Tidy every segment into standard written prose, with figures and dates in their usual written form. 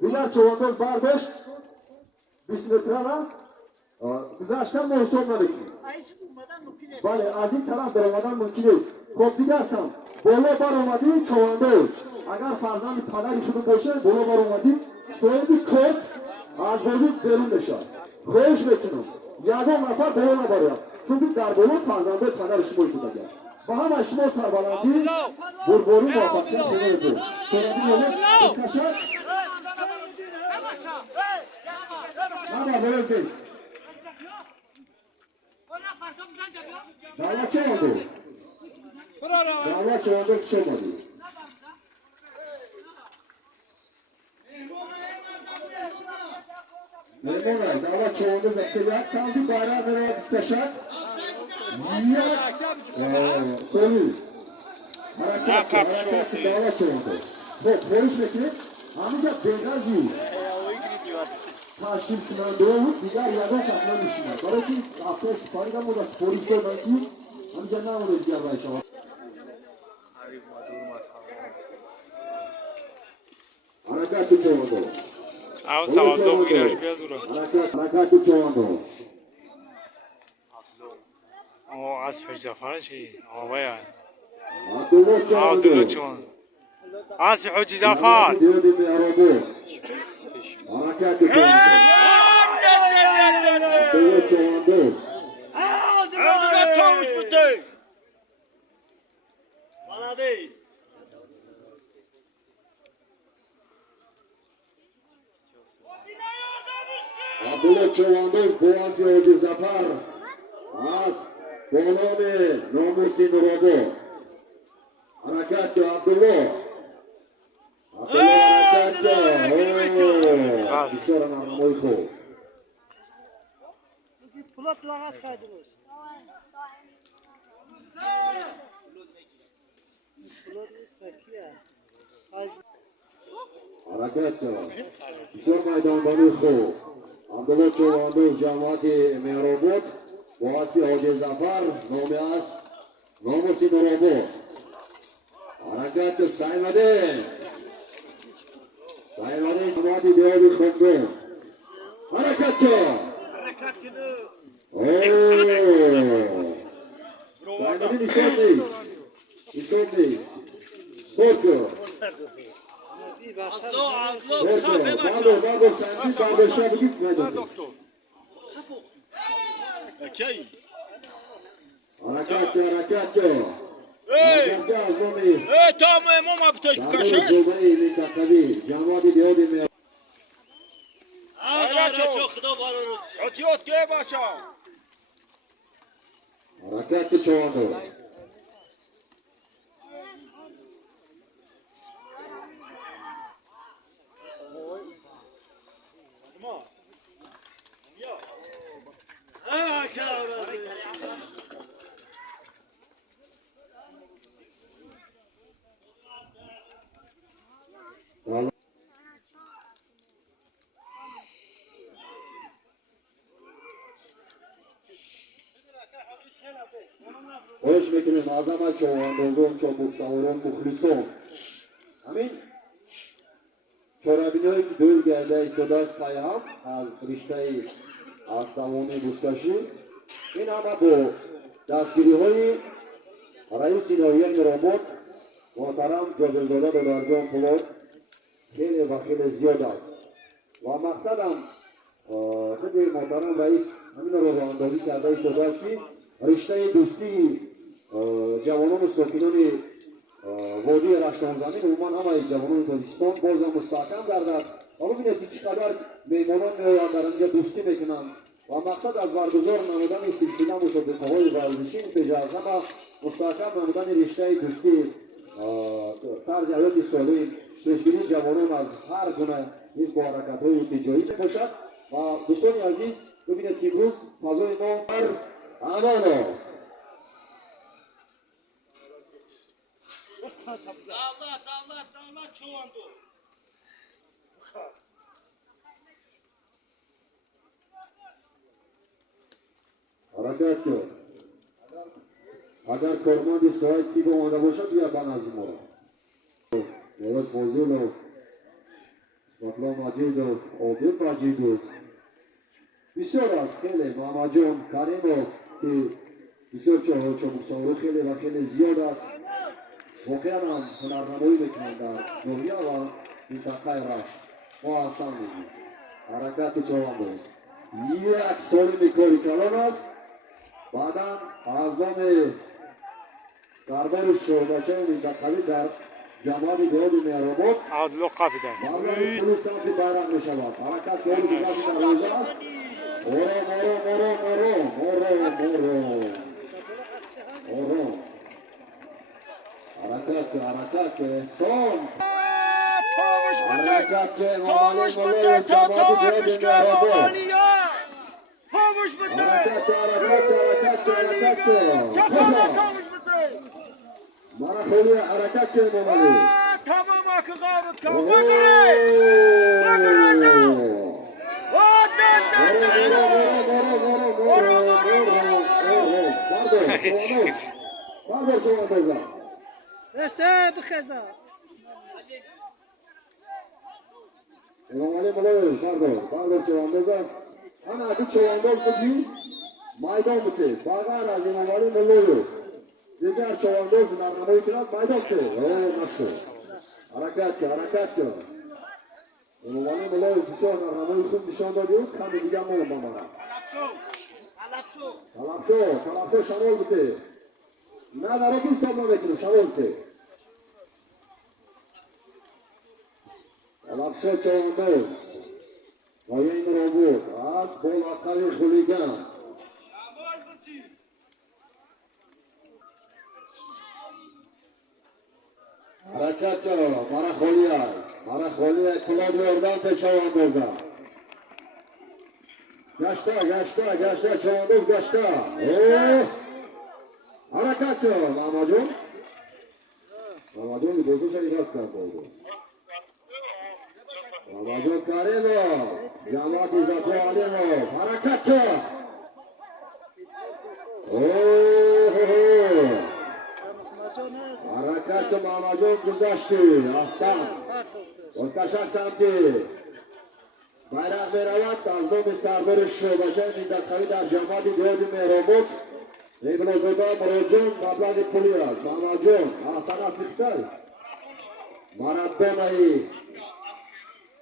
دیگر چوانداز برداشت 20 مترانه گذشتن ما حساب نداریم. بله از این طرف در آمدن ممکن است. خب دیگه هستم بالا بر آمدی چوانداز اگر فرزند پدری خود باشه بالا بر آمدی صاحبی کت از بازی بیرون بشد. خواهش میکنم یگان نفر بالا نباید چون در بالا فرزنده پدر شما ایستاده کرد. با همه شما سربلندی برباری موفقیت کنید بود. کنید یعنی بسکشد نه باید بیست دعوت چه آنده؟ دعوت چه آنده چه آمدی؟ مهمانه دعوت چه آنده زبطه یک سالدی باره برای بسکشد یک سالی حرکت دعوت چه آنده خب خواهش بکنید همینجا بغزی تشکیل کننده بود دیگر یگان کس نمیشیند برای که هفته سپاری هم بود از سپاری که بایدی همینجا نمونه دیگر باید شما حرکت تو چواندو او سوالدو بگیرش بیازورا حرکت تو چواندو او از پیش زفره چی؟ او باید عبدالله چوان از حجی زفر حرکت تو چواندو عبدالله چواندو عبدالله چواندوز بوازی حجی زفر از بانام ناموسی نرابو حرکت تو عبدالله حرکت تو بسیار نرمای خوب پولات لغت خواهد روش پولات نیست کیه حرکت تو بسیار میدانبانی خوب عبدالله چواندوز جماعت مهرابود واسطی حاجی زفر نامی است ناموسی نرابو حرکت تو سایمده جماعتی بیادی خونده حرکت تو سایمده نیست خود کن بابا سندی برداشته بگید میدونی حرکت تو تام امام بتاش بکشه جماعتی بیادی می چه خدا بارو عطیات که باشه حرکت چواندو خوش میکنیم عظمت چواندازون چابک سواران مخلصون همین چرابینی هایی که دور گرده ایستاده است پای هم از رشته آسمانی بوسکشی این همه با دستگیری های رئیس ناحیه مهرآباد محترم جابرزاده دلارجان پولاد خیلی و خیلی زیاد است و مقصد هم خیلی محترم رئیس همین رو راه اندازی کرده ایستاده است که رشته دوستی جوانان و ساکنان وادی رشتان زمین عموما همه جوانان بلوچستان باز هم مستحکم گردد و ببینید که چقدر میمانان میآیند در اینجا دوستی میکنند و مقصد از برگزار نمودن سلسله مسابقه‌های ورزشی این پیش از همه مستحکم نمودن رشته دوستی طرز حیات سالم پیشگیری جوانان از هر گونه نیز با حرکت‌های تجاری باشد و دوستان عزیز ببینید که امروز فضای ما امانه دعوت چواندو حرکت کن اگر کارمند سایت کی با آمده باشد بیار بنازی ما را مواد فاضل و Batla Majidov, Obir Majidov. بسیار از خیلی محمد جان کریموف که بسیار چابکساورو خیلی و خیلی زیاد است. واقعا هم هنرنمایی میکنند در دنیا و منطقه رفت. ما اصلا میگیم حرکت جوانباز یک سالی میکاری کلان است. بعدا از نام سردار شعبچه منطقوی در جماعت دهاد مهرآباد عادلو قاپیدن مردم پلیس سمت بیرق میشود. حرکت دهاد گذشت در روزه است. مورو حرکت احسان حرکت تومش بده تومش که مامانیه تومش بده مرا خولی حرکت که مامالی تمام که غابت کن بگره بردار شما بزن استه بخزا امام علی ملوی بردار شما بزن انا اگه چوانداز بگی مایدان بته باغر از امام علی ملوی دیگر چوانداز نرمایی کنند مایدان بته نشو حرکت که امام علی ملوی بسیار نرمایی خوب نشان دادید کمی دیگه مولم بامارم طلب شو شمال بته نه در اکی حساب نمیکنم شمال بته طلب شو چوانداز وایه این رو بود از بول اقلی خولیگن حرکت که مرا خولیه کلاد وردن ته چواندازم گشته چوانداز گشته حرکت که ماما جون دوزو شدی بس کرد بایدو ماما جون کاریمو جماعت عزتو علیمو حرکت که حرکت که ماما جون گذاشتی احسن مستشک سمتی بیرق میرود از نام سردار شعبچه منطقه‌ای در جماعت دهاد مهرآباد ابن‌زاده مراد جان مبلغ پولی است. محمد جان احسن است بیشتر مربانایی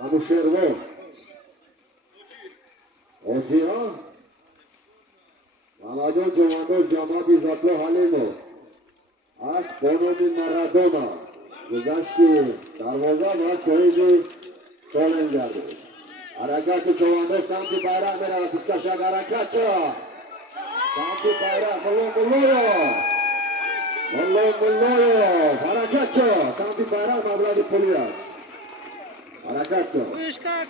ابو شیروان اوجی ها محمد جان جوانداز جماعت عزت‌الله حلیمو از بانومی مارادونا گذشتی دروازه و سایجی سالم گردید. حرکت جوانداز سمت بیرق میرود دیسکشن حرکت سمت بیرق ملو حرکت سمت بیرق مبلغ پولی است. حرکت هویش کنه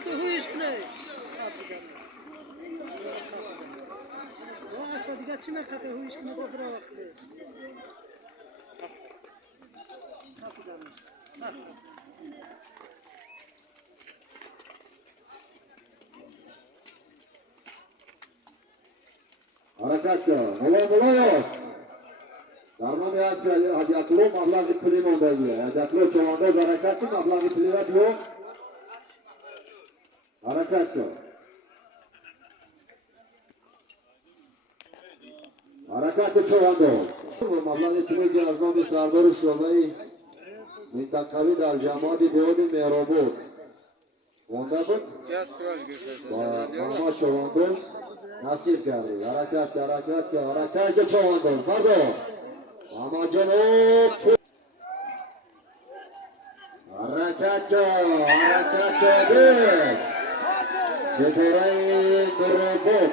اصلا دیگه چی میخواد هویش کنه بابرا حرکت ملو درمانی هست که هدیتلو مبلغ پولی مانده بیه هدیتلو چوانداز حرکت مبلغ پولی را بیو حرکت حرکت چوانداز مبلغ پولی که از نام سردار شعبه‌ای منطقوی در جماعت دهاد مهرآباد مانده بود با محمد چوانداز نصیب کردی. حرکت چوانداز بردار محمد جان حرکت بید ستاره مهرآباد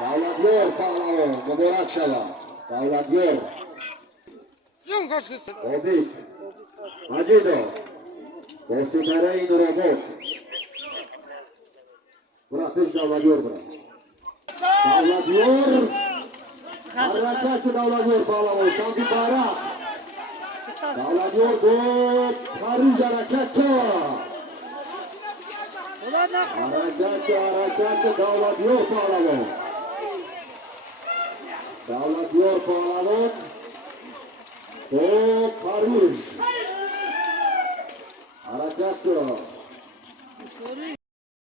دولتیار پهلوان مبارک شود دولتیار عبید مجیدو با ستاره مهرآباد برا پیش دولتیار برا دولتیار حرکت دولتیار پهلوان سمت بیرق دولتیار بود خریج حرکت دولتیار پهلوان بود خریج حرکت Sorry.